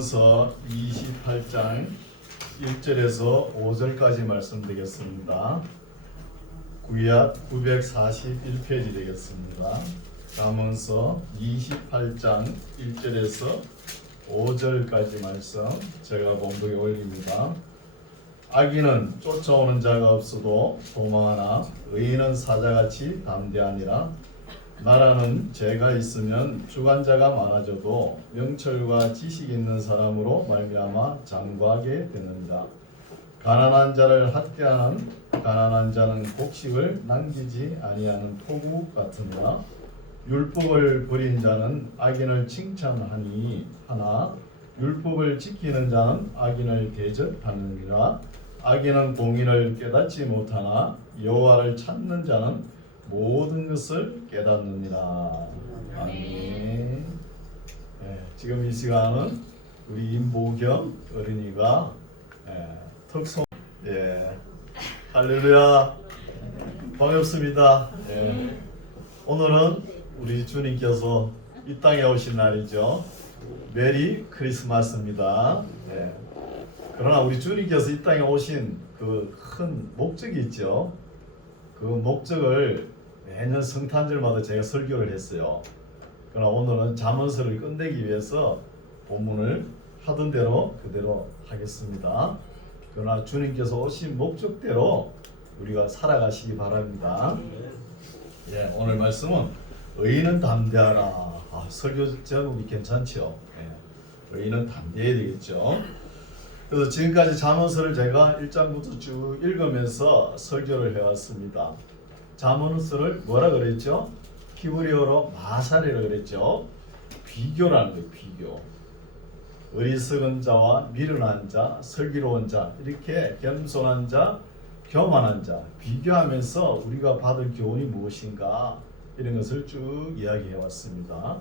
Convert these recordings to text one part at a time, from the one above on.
서 28장 1절에서 5절까지 말씀드리겠습니다. 구약 941페이지 되겠습니다. 잠언서 28장 1절에서 5절까지 말씀 제가 봉독에 올립니다. 악인은 쫓아오는 자가 없어도 도망하나 의인은 사자같이 담대하니라. 나라는 죄가 있으면 주관자가 많아져도 명철과 지식 있는 사람으로 말미암아 장구하게 되느니라. 가난한 자를 학대하는 가난한 자는 곡식을 남기지 아니하는 토구 같으니라. 율법을 버린 자는 악인을 칭찬하니 하나 율법을 지키는 자는 악인을 대적하느니라. 악인은 공의를 깨닫지 못하나 여호와를 찾는 자는 모든 것을 깨닫느니라. 아멘. 지금 이 시간은 우리 임보경 어린이가 특송 할렐루야 반갑습니다. 오늘은 우리 주님께서 이 땅에 오신 날이죠. 메리 크리스마스입니다. 그러나 우리 주님께서 이 땅에 오신 그 큰 목적이 있죠. 그 목적을 매년 성탄절마다 제가 설교를 했어요. 그러나 오늘은 잠언서를 끝내기 위해서 본문을 하던 대로 그대로 하겠습니다. 그러나 주님께서 오신 목적대로 우리가 살아가시기 바랍니다. 오늘 말씀은 의인은 담대하라. 설교 제목이 괜찮죠? 의인은 담대해야 되겠죠. 그래서 지금까지 잠언서를 제가 1장부터 쭉 읽으면서 설교를 해왔습니다. 잠언서를 뭐라 그랬죠? 히브리어로 마살이라 그랬죠. 비교라는 거예요. 비교. 어리석은 자와 미련한 자, 슬기로운 자, 이렇게 겸손한 자, 교만한 자 비교하면서 우리가 받을 교훈이 무엇인가 이런 것을 쭉 이야기해 왔습니다.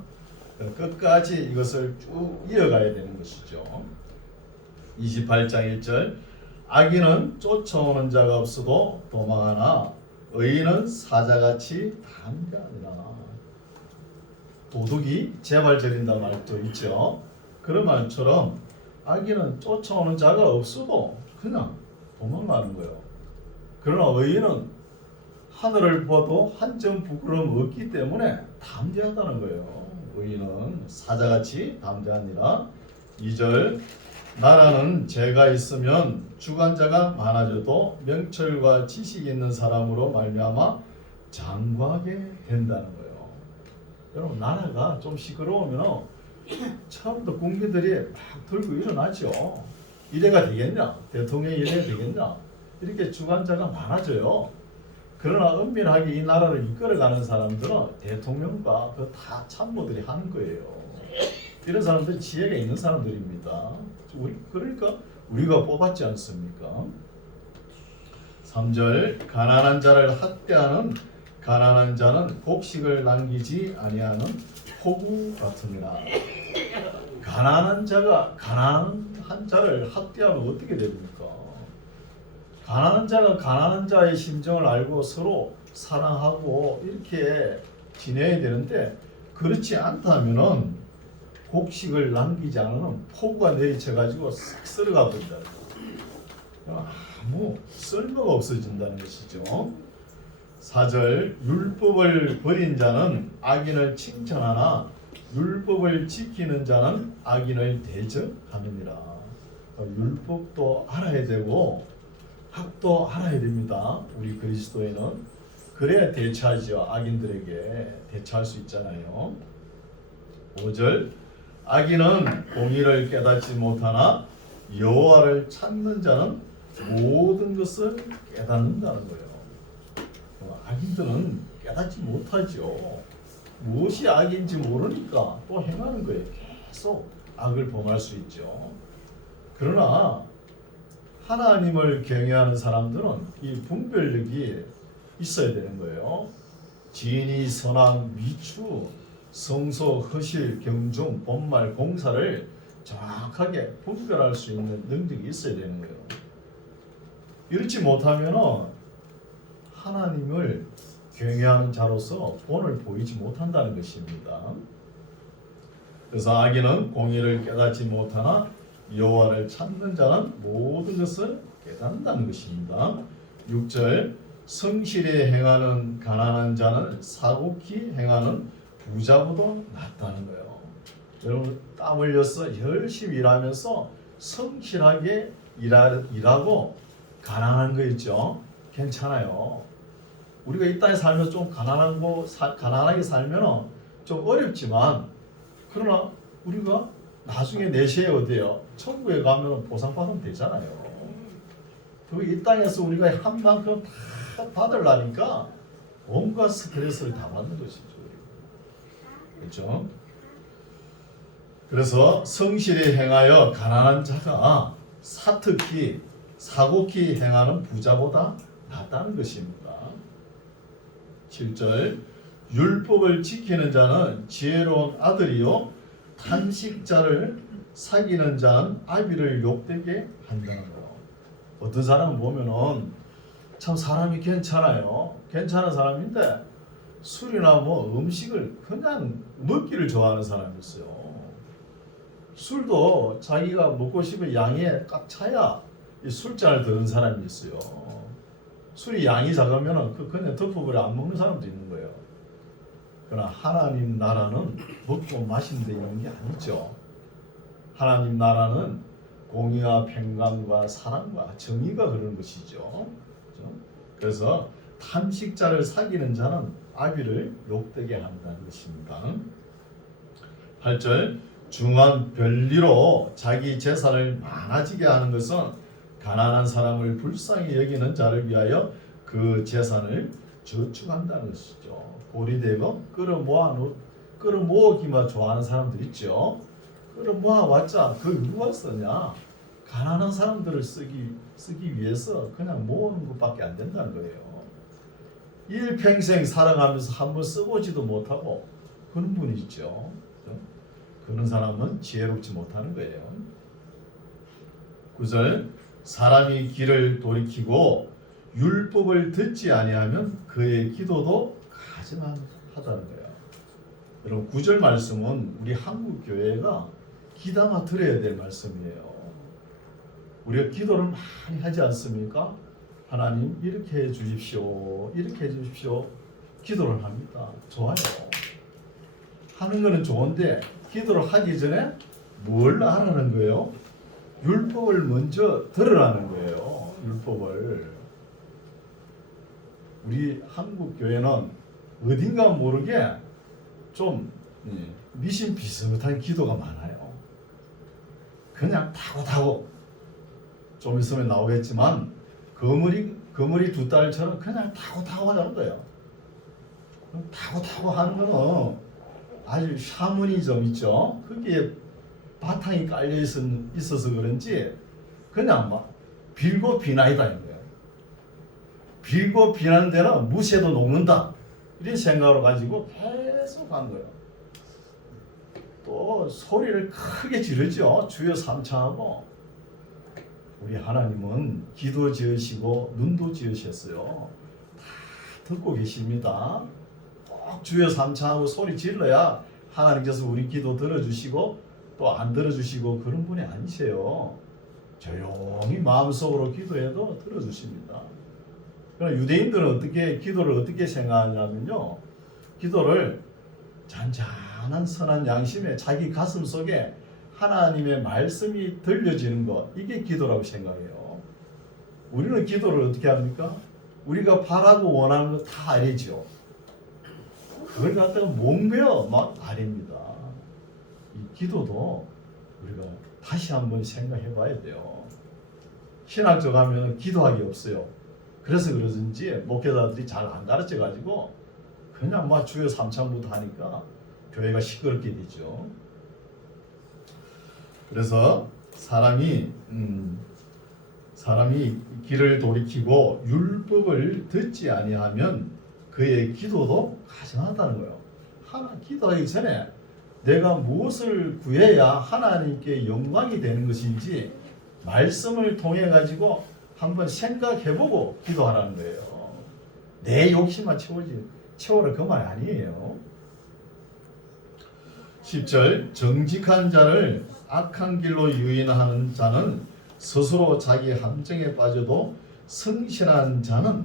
끝까지 이것을 쭉 이어가야 되는 것이죠. 28장 1절 악인은 쫓아오는 자가 없어도 도망하나 의인은 사자같이 담대하니라. 도둑이 재발 저린다는 말도 있죠. 그런 말처럼 악인은 쫓아오는 자가 없어도 그냥 도망가는 거예요. 그러나 의인은 하늘을 봐도 한 점 부끄러움 없기 때문에 담대하다는 거예요. 의인은 사자같이 담대하니라. 2절 나라는 죄가 있으면 주관자가 많아져도 명철과 지식이 있는 사람으로 말미암아 장구하게 된다는 거예요. 여러분 나라가 좀 시끄러우면 처음부터 국민들이 막 들고 일어나죠. 이래가 되겠냐? 대통령이 이래가 되겠냐? 이렇게 주관자가 많아져요. 그러나 은밀하게 이 나라를 이끌어가는 사람들은 대통령과 그 다 참모들이 하는 거예요. 이런 사람들은 지혜가 있는 사람들입니다. 그러니까 우리가 뽑았지 않습니까? 3절 가난한 자를 학대하는 가난한 자는 곡식을 남기지 아니하는 포구 같으니라. 가난한 자가 가난한 자를 학대하면 어떻게 됩니까? 가난한 자가 가난한 자의 심정을 알고 서로 사랑하고 이렇게 지내야 되는데 그렇지 않다면은 곡식을 남기지 않으면 폭우가 내리쳐가지고 싹 썰어가 버린다. 아무 쓸모가 없어진다는 것이죠. 4절 율법을 버린 자는 악인을 칭찬하나 율법을 지키는 자는 악인을 대적하느니라. 율법도 알아야 되고 학도 알아야 됩니다. 우리 그리스도인은 그래야 대처하죠. 악인들에게 대처할 수 있잖아요. 5절 악인은 공의를 깨닫지 못하나 여호와를 찾는 자는 모든 것을 깨닫는다는 거예요. 악인들은 깨닫지 못하죠. 무엇이 악인지 모르니까 또 행하는 거예요. 계속 악을 범할 수 있죠. 그러나 하나님을 경외하는 사람들은 이 분별력이 있어야 되는 거예요. 진의, 선악, 미추, 성소, 허실, 경중, 본말, 공사를 정확하게 분별할 수 있는 능력이 있어야 되는 거예요. 이렇지 못하면 하나님을 경외하는 자로서 본을 보이지 못한다는 것입니다. 그래서 악인은 공의를 깨닫지 못하나 여호와를 찾는 자는 모든 것을 깨닫는다는 것입니다. 6절 성실히 행하는 가난한 자는 사곡히 행하는 부자보다 낫다는 거예요. 여러분 땀 흘려서 열심히 일하면서 성실하게 일하고 가난한 거 있죠. 괜찮아요. 우리가 이 땅에 살면서 좀 가난하게 살면 좀 어렵지만 그러나 우리가 나중에 내세에 어디요? 천국에 가면 보상받으면 되잖아요. 이 땅에서 우리가 한 만큼 다 받으려니까 온갖 스트레스를 다 받는 것이죠. 그렇죠? 그래서 성실히 행하여 가난한 자가 사특히 사곡히 행하는 부자보다 낫다는 것입니다. 7절 율법을 지키는 자는 지혜로운 아들이요 탄식자를 사귀는 자는 아비를 욕되게 한다는 거. 어떤 사람은 보면은 참 사람이 괜찮아요. 괜찮은 사람인데 술이나 뭐 음식을 그냥 먹기를 좋아하는 사람이 있어요. 술도 자기가 먹고 싶은 양에 꽉 차야 이 술잔을 드는 사람이 있어요. 술이 양이 작으면 그냥 덮어버려 안 먹는 사람도 있는 거예요. 그러나 하나님 나라는 먹고 마시는 데 있는 게 아니죠. 하나님 나라는 공의와 평강과 사랑과 정의가 그런 것이죠. 그래서 탐식자를 사귀는 자는 아비를 욕되게 한다는 것입니다. 8절 중한 별리로 자기 재산을 많아지게 하는 것은 가난한 사람을 불쌍히 여기는 자를 위하여 그 재산을 저축한다는 것이죠. 고리대고 끌어모으기만 좋아하는 사람들 있죠. 끌어모아왔자 그걸 누가 쓰냐? 가난한 사람들을 쓰기 위해서 그냥 모으는 것밖에 안 된다는 거예요. 일평생 살아가면서 한번 써보지도 못하고 그런 분이 있죠. 그런 사람은 지혜롭지 못하는 거예요. 9절 사람이 길을 돌이키고 율법을 듣지 아니하면 그의 기도도 가증하다는 거예요. 여러분 9절 말씀은 우리 한국 교회가 귀담아 들어야 될 말씀이에요. 우리가 기도를 많이 하지 않습니까? 하나님 이렇게 해 주십시오. 이렇게 해 주십시오. 기도를 합니다. 좋아요. 하는 거는 좋은데 기도를 하기 전에 뭘 하라는 거예요? 율법을 먼저 들으라는 거예요. 율법을. 우리 한국 교회는 어딘가 모르게 좀 미신 비슷한 기도가 많아요. 그냥 타고 좀 있으면 나오겠지만 거머리 두 딸처럼 그냥 타고 하는 거예요. 타고 하는 거는 아주 샤머니즘 있죠. 거기에 바탕이 깔려 있어서 그런지 그냥 막 빌고 비나이다 인 거예요. 빌고 비나는 데는 무쇠도 녹는다 이런 생각으로 가지고 계속 한 거예요. 또 소리를 크게 지르죠. 주여 삼창하고. 우리 하나님은 귀도 지으시고 눈도 지으셨어요. 다 듣고 계십니다. 꼭 주여 삼창하고 소리 질러야 하나님께서 우리 기도 들어주시고 또 안 들어주시고 그런 분이 아니세요. 조용히 마음속으로 기도해도 들어주십니다. 그러나 유대인들은 기도를 어떻게 생각하냐면요. 기도를 잔잔한 선한 양심에 자기 가슴 속에 하나님의 말씀이 들려지는 것, 이게 기도라고 생각해요. 우리는 기도를 어떻게 합니까? 우리가 바라고 원하는 거 다 아니죠. 그걸 갖다가 몸베어 막 아닙니다. 이 기도도 우리가 다시 한번 생각해 봐야 돼요. 신학적 하면 기도하기 없어요. 그래서 그러든지 목회자들이 잘 안 가르쳐 가지고 그냥 막 주여 삼창부터 하니까 교회가 시끄럽게 되죠. 그래서 사람이 길을 돌이키고 율법을 듣지 아니하면 그의 기도도 가증하다는 거예요. 기도하기 전에 내가 무엇을 구해야 하나님께 영광이 되는 것인지 말씀을 통해 가지고 한번 생각해보고 기도하라는 거예요. 내 욕심만 채워라 그 말이 아니에요. 10절 정직한 자를 악한 길로 유인하는 자는 스스로 자기 함정에 빠져도 성실한 자는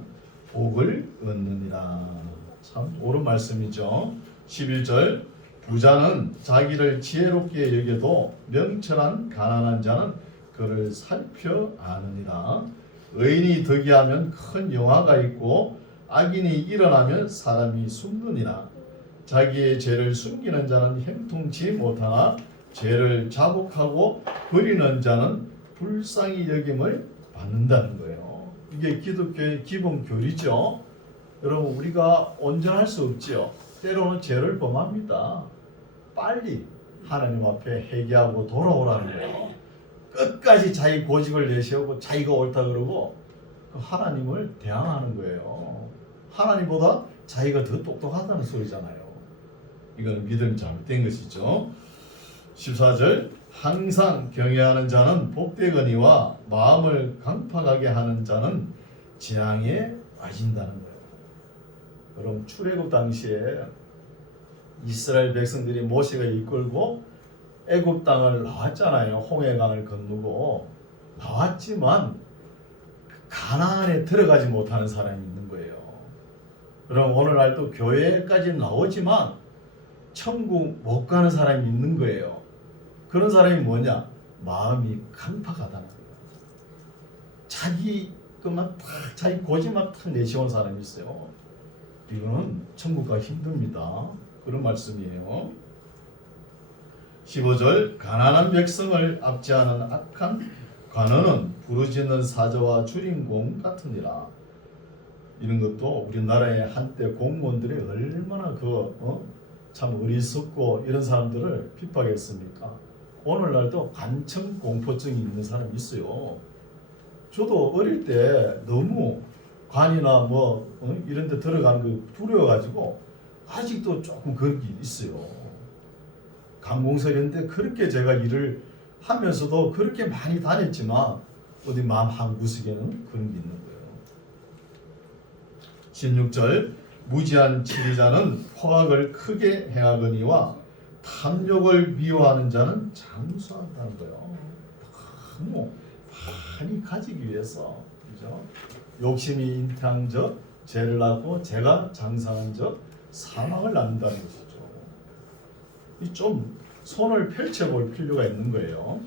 복을 얻느니라. 참 옳은 말씀이죠. 11절 부자는 자기를 지혜롭게 여겨도 명철한 가난한 자는 그를 살펴 아느니라. 의인이 덕이하면 큰 영화가 있고 악인이 일어나면 사람이 숨느니라. 자기의 죄를 숨기는 자는 형통치 못하나 죄를 자복하고 버리는 자는 불쌍히 여김을 받는다는 거예요. 이게 기독교의 기본 교리죠. 여러분 우리가 온전할 수 없지요. 때로는 죄를 범합니다. 빨리 하나님 앞에 회개하고 돌아오라는 거예요. 끝까지 자기 고집을 내세우고 자기가 옳다 그러고 하나님을 대항하는 거예요. 하나님보다 자기가 더 똑똑하다는 소리잖아요. 이건 믿음이 잘못된 것이죠. 14절 항상 경외하는 자는 복되거니와 마음을 강팍하게 하는 자는 재앙에 빠진다는 거예요. 그럼 출애굽 당시에 이스라엘 백성들이 모세가 이끌고 애굽 땅을 나왔잖아요. 홍해강을 건너고 나왔지만 가나안에 들어가지 못하는 사람이 있는 거예요. 그럼 오늘날도 교회까지 나오지만 천국 못 가는 사람이 있는 거예요. 그런 사람이 뭐냐? 마음이 강팍하다는 거예요. 자기 것만 탁, 자기 고집만 탁 내세운 사람이 있어요. 이거는 천국 가기 힘듭니다. 그런 말씀이에요. 15절 가난한 백성을 압제하는 악한 관원은 부르짖는 사자와 주인공 같으니라. 이런 것도 우리나라의 한때 공무원들이 얼마나 참 어리석고 이런 사람들을 핍박했습니까? 오늘날도 관청 공포증이 있는 사람이 있어요. 저도 어릴 때 너무 관이나 이런 데 들어가는 거 두려워가지고 아직도 조금 그런 게 있어요. 관공서 이런 데 그렇게 제가 일을 하면서도 그렇게 많이 다녔지만 어디 마음 한구석에는 그런 게 있는 거예요. 16절 무지한 치리자는 포악을 크게 행하거니와 탐욕을 미워하는 자는 장수한다는 거예요. 너무 많이 가지기 위해서, 그죠? 욕심이 잉태한 적 죄를 낳고 죄가 장사한 적 사망을 낳는다는 것이죠. 좀 손을 펼쳐볼 필요가 있는 거예요.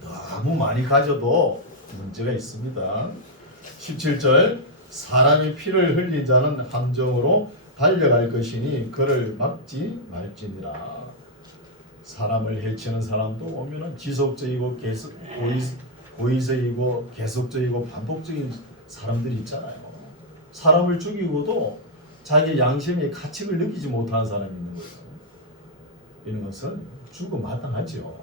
너무 많이 가져도 문제가 있습니다. 17절 사람이 피를 흘린 자는 함정으로 달려갈 것이니 그를 막지 말지니라. 사람을 해치는 사람도 오면은 지속적이고 계속 고의적이고 계속적이고 반복적인 사람들이 있잖아요. 사람을 죽이고도 자기 양심의 가책을 느끼지 못하는 사람이 있는 거예요. 이런 것은 죽어마땅하죠.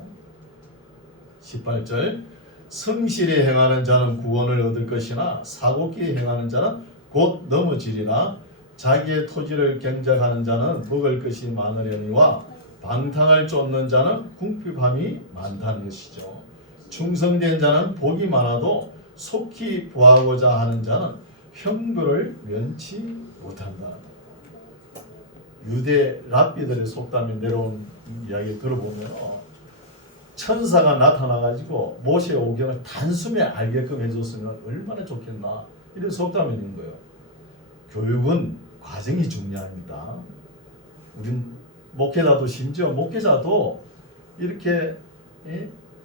18절 성실히 행하는 자는 구원을 얻을 것이나 사고끼리 행하는 자는 곧 넘어지리라. 자기의 토지를 경작하는 자는 먹을 것이 많으려니와 방탕을 쫓는 자는 궁핍함이 많다는 것이죠. 충성된 자는 복이 많아도 속히 구하고자 하는 자는 형벌을 면치 못한다. 유대 랍비들의 속담에 내려온 이야기 들어보면 천사가 나타나가지고 모세의 오경을 단숨에 알게끔 해줬으면 얼마나 좋겠나, 이런 속담이 있는 거예요. 교육은 과정이 중요합니다. 우린 목회자도 심지어 목회자도 이렇게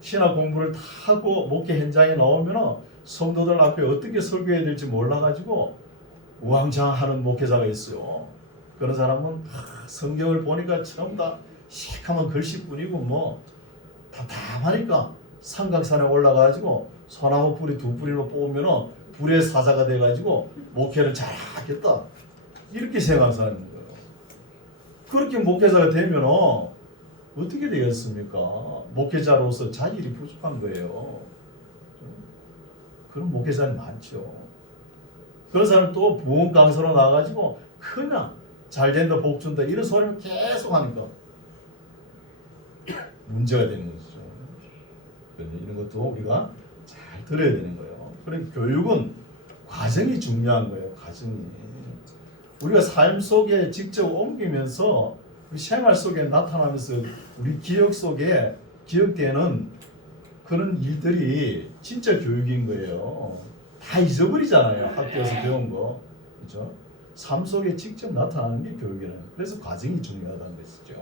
신학 공부를 다 하고 목회 현장에 나오면 성도들 앞에 어떻게 설교해야 될지 몰라가지고 우왕좌왕하는 목회자가 있어요. 그런 사람은 성경을 보니까 전부 다 시커먼 글씨뿐이고 답답하니까 삼각산에 올라가지고 소나무 뿌리 2뿌리로 뽑으면 불의 사자가 돼가지고 목회를 잘하겠다, 이렇게 생각하는 사람인 거예요. 그렇게 목회자가 되면 어떻게 되겠습니까? 목회자로서 자질이 부족한 거예요. 그런 목회자는 많죠. 그런 사람 또 부흥 강사로 나와가지고 그냥 잘 된다, 복 준다, 이런 소리를 계속 하니까 문제가 되는 거죠. 이런 것도 우리가 잘 들어야 되는 거예요. 그러니까 교육은 과정이 중요한 거예요. 과정이. 우리가 삶 속에 직접 옮기면서 우리 생활 속에 나타나면서 우리 기억 속에 기억되는 그런 일들이 진짜 교육인 거예요. 다 잊어버리잖아요. 학교에서 배운 거. 그렇죠? 삶 속에 직접 나타나는 게 교육이라는 거예요. 그래서 과정이 중요하다는 것이죠.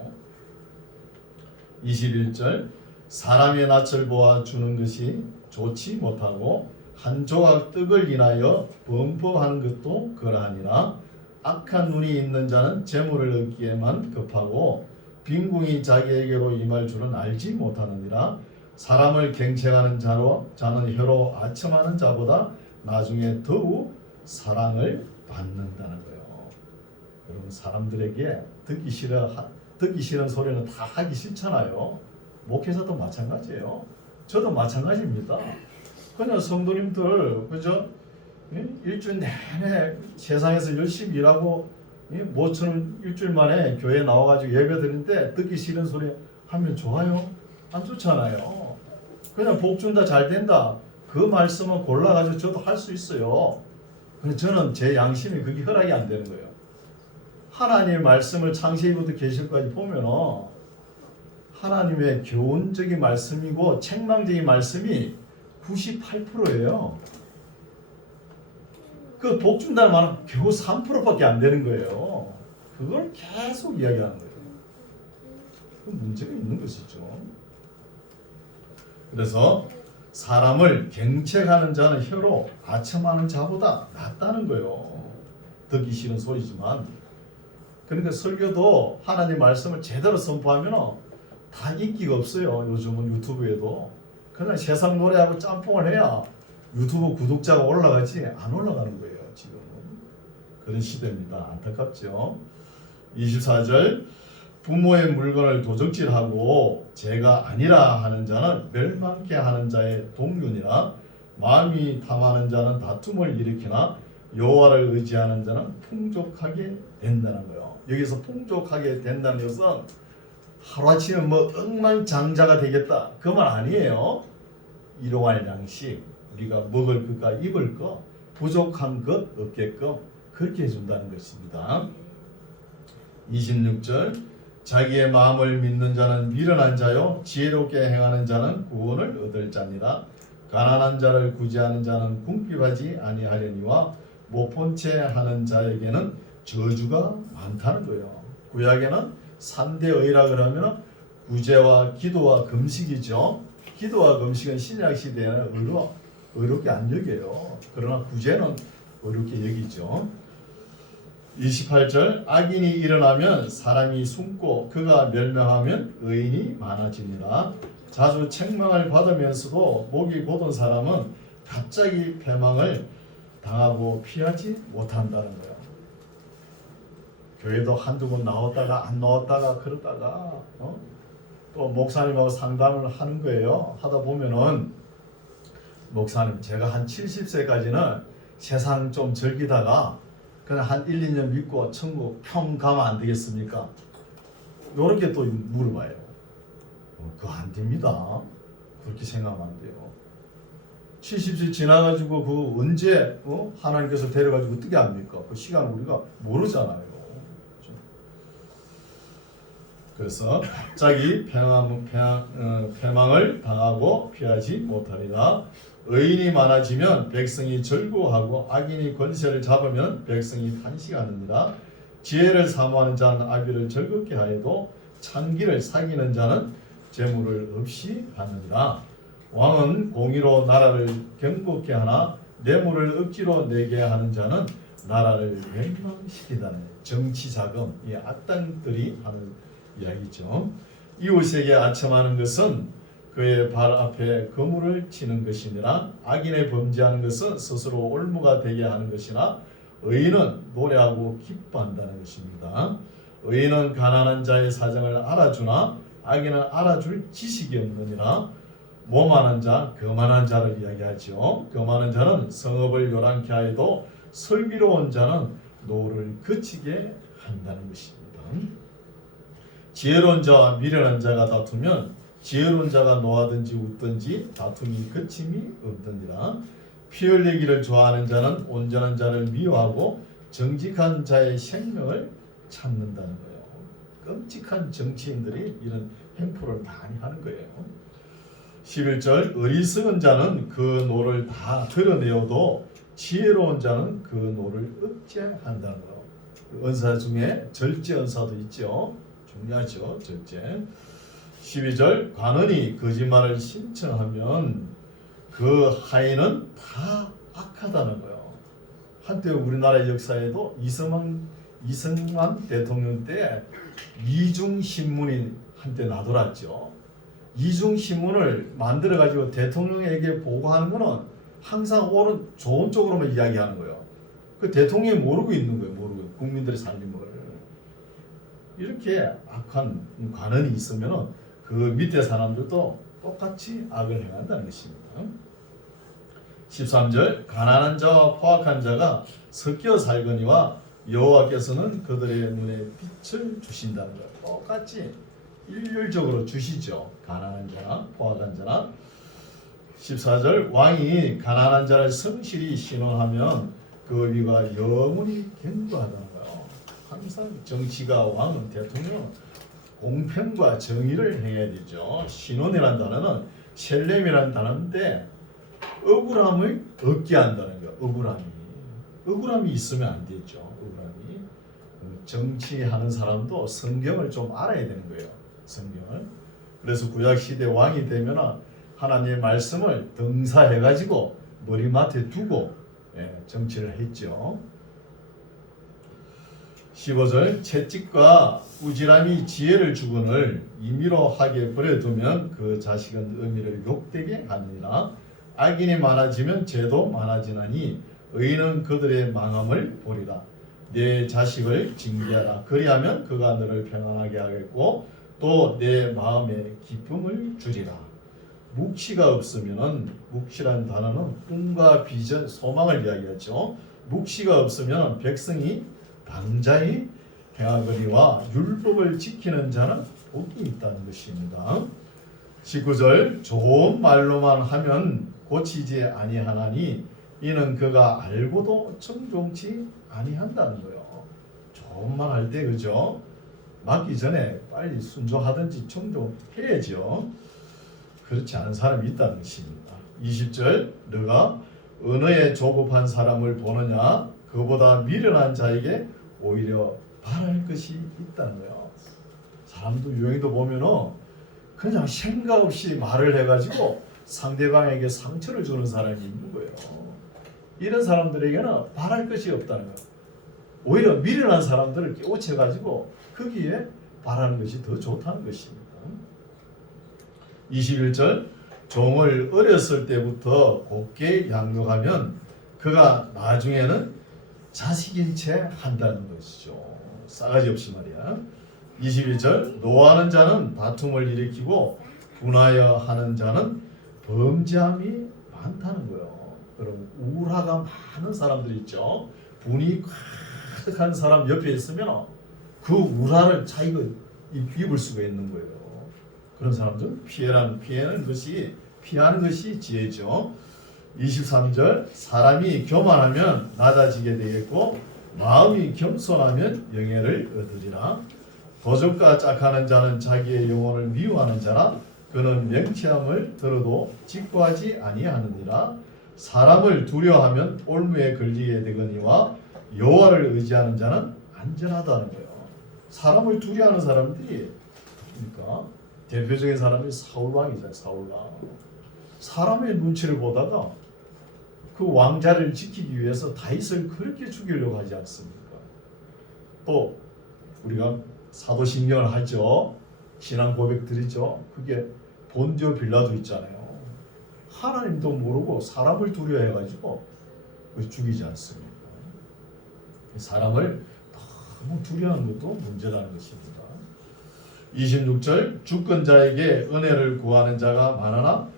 21절 사람의 낯을 보아 주는 것이 좋지 못하고 한 조각 떡을 인하여 범법하는 것도 그러하니라. 악한 눈이 있는 자는 재물을 얻기에만 급하고 빈궁이 자기에게로 임할 줄은 알지 못하느니라. 사람을 경책하는 자는 혀로 아첨하는 자보다 나중에 더욱 사랑을 받는다는 거예요. 여러분 사람들에게 듣기 싫은 소리는 다 하기 싫잖아요. 목회자도 마찬가지예요. 저도 마찬가지입니다. 그냥 성도님들 그죠? 일주일 내내 세상에서 열심히 일하고 모처럼 일주일 만에 교회 나와가지고 예배 드리는데 듣기 싫은 소리 하면 좋아요? 안 좋잖아요. 그냥 복 준다 잘 된다 그 말씀은 골라가지고 저도 할 수 있어요. 근데 저는 제 양심이 그게 허락이 안 되는 거예요. 하나님의 말씀을 창세기부터 계시록까지 보면 하나님의 교훈적인 말씀이고 책망적인 말씀이 98%예요. 그 복 준다는 말은 겨우 3%밖에 안 되는 거예요. 그걸 계속 이야기하는 거예요. 그 문제가 있는 것이죠. 그래서 사람을 경책하는 자는 혀로 아첨하는 자보다 낫다는 거예요. 듣기 싫은 소리지만. 그러니까 설교도 하나님 말씀을 제대로 선포하면 다 인기가 없어요. 요즘은 유튜브에도. 그냥 세상 노래하고 짬뽕을 해야 유튜브 구독자가 올라가지 안 올라가는 거예요. 지금은. 그런 시대입니다. 안타깝죠. 24절 부모의 물건을 도적질하고 제가 아니라 하는 자는 멸망케 하는 자의 동륜이라. 마음이 탐하는 자는 다툼을 일으키나 여호와를 의지하는 자는 풍족하게 된다는 거예요. 여기서 풍족하게 된다는 것은 하루아침에 뭐 억만장자가 되겠다 그 말 아니에요. 일용할 양식 우리가 먹을 것과 입을 것 부족한 것 없게끔 그렇게 해준다는 것입니다. 26절 자기의 마음을 믿는 자는 미련한 자요 지혜롭게 행하는 자는 구원을 얻을 자니라. 가난한 자를 구제하는 자는 궁핍하지 아니하려니와 못 본 채 하는 자에게는 저주가 많다는 거예요. 구약에는 3대 의라 그러면 구제와 기도와 금식이죠. 기도와 금식은 신약 시대에는 의롭게 안 여겨요. 그러나 구제는 의롭게 여기죠. 28절 악인이 일어나면 사람이 숨고 그가 멸명하면 의인이 많아지니라. 자주 책망을 받으면서도 목이 곧은 사람은 갑자기 패망을 당하고 피하지 못한다는 거예요. 교회도 한두 번 나왔다가 안 나왔다가 그러다가 또 목사님하고 상담을 하는 거예요. 하다 보면은 목사님 제가 한 70세까지는 세상 좀 즐기다가 그냥 한 1, 2년 믿고 천국 평 가면 안 되겠습니까? 요렇게 또 물어봐요. 그거 안 됩니다. 그렇게 생각하면 안 돼요. 70세 지나가지고 그 언제 하나님께서 데려가지고 어떻게 합니까? 그 시간 우리가 모르잖아요. 그래서 갑자기 패망을 당하고 피하지 못하리라. 의인이 많아지면 백성이 즐거워하고 악인이 권세를 잡으면 백성이 탄식하느니라. 지혜를 사모하는 자는 악의를 즐겁게 하여도 창기를 사귀는 자는 재물을 없이 받느니라. 왕은 공의로 나라를 경고케 하나 뇌물을 억지로 내게 하는 자는 나라를 멸망시키다는 정치 자금 이 악당들이 하는 이야기죠. 이웃에게 아첨하는 것은 그의 발 앞에 거물을 치는 것이니라. 악인의 범죄하는 것은 스스로 올무가 되게 하는 것이나 의인은 노래하고 기뻐한다는 것입니다. 의인은 가난한 자의 사정을 알아주나 악인은 알아줄 지식이 없느니라. 모만한 자, 거만한 자를 이야기하죠. 거만한 자는 성읍을 요란케 하여도 슬기로운 자는 노를 그치게 한다는 것입니다. 지혜로운 자와 미련한 자가 다투면 지혜로운 자가 노하든지 웃든지 다툼이 그침이 없느니라. 피 흘리기를 좋아하는 자는 온전한 자를 미워하고 정직한 자의 생명을 찾는다는 거예요. 끔찍한 정치인들이 이런 행포를 많이 하는 거예요. 11절 어리석은 자는 그 노를 다 드러내어도 지혜로운 자는 그 노를 억제한다는 거. 은사 중에 절제 은사도 있죠. 중요하죠. 절제. 12절 관원이 거짓말을 신청하면 그 하인은 다 악하다는 거예요. 한때 우리나라 역사에도 이승만 대통령 때 이중신문이 한때 나돌았죠. 이중신문을 만들어 가지고 대통령에게 보고하는 거는 항상 옳은 좋은 쪽으로만 이야기하는 거예요. 그 대통령이 모르고 있는 거예요. 모르고 국민들의 살림을. 이렇게 악한 관원이 있으면 그 밑에 사람들도 똑같이 악을 행한다는 것입니다. 13절 가난한 자와 포악한 자가 섞여 살거니와 여호와께서는 그들의 눈에 빛을 주신다는 거예요. 똑같이 일률적으로 주시죠. 가난한 자나 포악한 자나. 14절 왕이 가난한 자를 성실히 신원하면 그 위가 영원히 견고하다는 거예요. 항상 정치가 왕은 대통령은 공평과 정의를 행해야 되죠. 신원이라는 단어는 셀렘이라는 단어인데 억울함을 얻게 한다는 거예요. 억울함이 있으면 안 되죠. 억울함이. 정치하는 사람도 성경을 좀 알아야 되는 거예요. 성경을. 그래서 구약시대 왕이 되면 하나님의 말씀을 등사해가지고 머리맡에 두고 정치를 했죠. 15절 채찍과 꾸지람이 지혜를 주거늘 임의로 하게 버려두면 그 자식은 의미를 욕되게 하느니라. 악인이 많아지면 죄도 많아지나니 의인은 그들의 망함을 보리라. 내 자식을 징계하라. 그리하면 그가 너를 평안하게 하겠고 또 내 마음에 기쁨을 주리라. 묵시가 없으면은 묵시라는 단어는 꿈과 비전, 소망을 이야기하죠. 묵시가 없으면 백성이 방자히 행하거니와 율법을 지키는 자는 복이 있다는 것입니다. 19절 좋은 말로만 하면 고치지 아니하나니 이는 그가 알고도 청종치 아니한다는 거예요. 좋은 말 할 때 그죠? 맞기 전에 빨리 순종하든지 청종해야죠. 그렇지 않은 사람이 있다는 것입니다. 20절 너가 언어에 조급한 사람을 보느냐 그보다 미련한 자에게 오히려 바랄 것이 있다는 거예요. 사람도 유행도 보면은 그냥 생각 없이 말을 해가지고 상대방에게 상처를 주는 사람이 있는 거예요. 이런 사람들에게는 바랄 것이 없다는 거예요. 오히려 미련한 사람들을 깨우쳐가지고 거기에 바라는 것이 더 좋다는 것입니다. 21절 종을 어렸을 때부터 곱게 양육하면 그가 나중에는 자식인 채 한다는 것이죠. 싸가지 없이 말이야. 22절 노하는 자는 다툼을 일으키고 분하여 하는 자는 범죄함이 많다는 거예요. 여러분 우라가 많은 사람들이 있죠. 분이 가득한 사람 옆에 있으면 그 우라를 자기가 입을 수가 있는 거예요. 그런 사람들 피하는 것이 지혜죠. 23절 사람이 교만하면 낮아지게 되겠고 마음이 겸손하면 영예를 얻으리라. 도적과 짝하는 자는 자기의 영혼을 미워하는 자라 그는 명치함을 들어도 직구하지 아니하느니라. 사람을 두려워하면 올무에 걸리게 되거니와 여호와를 의지하는 자는 안전하다는 거예요. 사람을 두려워하는 사람들이 그러니까 대표적인 사람이 사울왕이잖아요. 사울왕. 사람의 눈치를 보다가 그 왕자를 지키기 위해서 다윗을 그렇게 죽이려고 하지 않습니까? 또 우리가 사도신경을 하죠. 신앙 고백 드리죠. 그게 본디오 빌라도 있잖아요. 하나님도 모르고 사람을 두려워해가지고 죽이지 않습니까? 사람을 너무 두려워하는 것도 문제라는 것입니다. 26절 주권자에게 은혜를 구하는 자가 많으나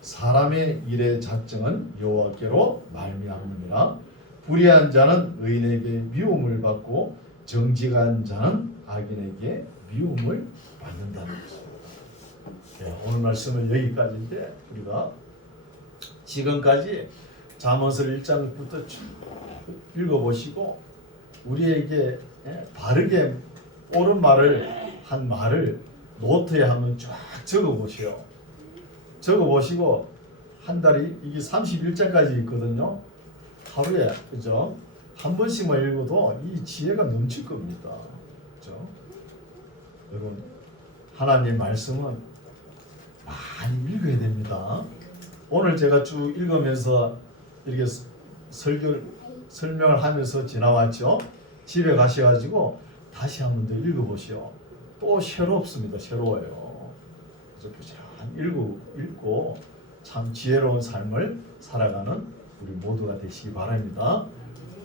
사람의 일의 작정은 여호와께로 말미암느니라. 불의한 자는 의인에게 미움을 받고 정직한 자는 악인에게 미움을 받는다는 것입니다. 오늘 말씀은 여기까지인데 우리가 지금까지 잠언서 1장부터 쭉 읽어보시고 우리에게 바르게 옳은 말을 한 말을 노트에 한번 쫙 적어 보시오. 적어 보시고 한 달이 이게 31장까지 있거든요. 하루에 그죠? 한 번씩만 읽어도 이 지혜가 넘칠 겁니다. 그죠? 여러분 하나님의 말씀은 많이 읽어야 됩니다. 오늘 제가 쭉 읽으면서 이렇게 설명을 하면서 지나왔죠. 집에 가셔가지고 다시 한 번 더 읽어보시오. 또 새롭습니다. 새로워요. 그래서 참 읽고 참 지혜로운 삶을 살아가는 우리 모두가 되시기 바랍니다.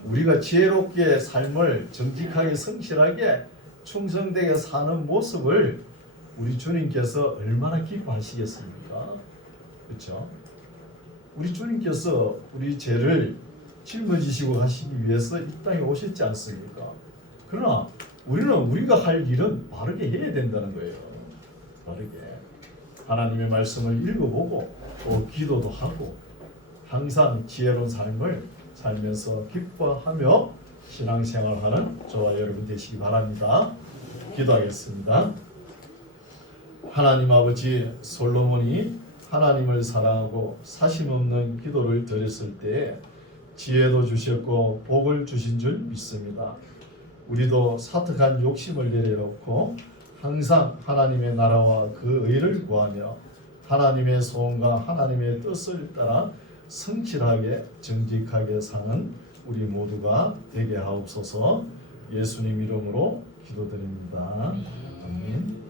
우리가 지혜롭게 삶을 정직하게 성실하게 충성되게 사는 모습을 우리 주님께서 얼마나 기뻐하시겠습니까? 그렇죠? 우리 주님께서 우리 죄를 짊어지시고 가시기 위해서 이 땅에 오셨지 않습니까? 그러나 우리는 우리가 할 일은 바르게 해야 된다는 거예요. 바르게 하나님의 말씀을 읽어보고 또 기도도 하고 항상 지혜로운 삶을 살면서 기뻐하며 신앙생활하는 저와 여러분 되시기 바랍니다. 기도하겠습니다. 하나님 아버지, 솔로몬이 하나님을 사랑하고 사심없는 기도를 드렸을 때 지혜도 주셨고 복을 주신 줄 믿습니다. 우리도 사특한 욕심을 내려놓고 항상 하나님의 나라와 그 의를 구하며 하나님의 소원과 하나님의 뜻을 따라 성실하게 정직하게 사는 우리 모두가 되게 하옵소서. 예수님 이름으로 기도드립니다. 아멘.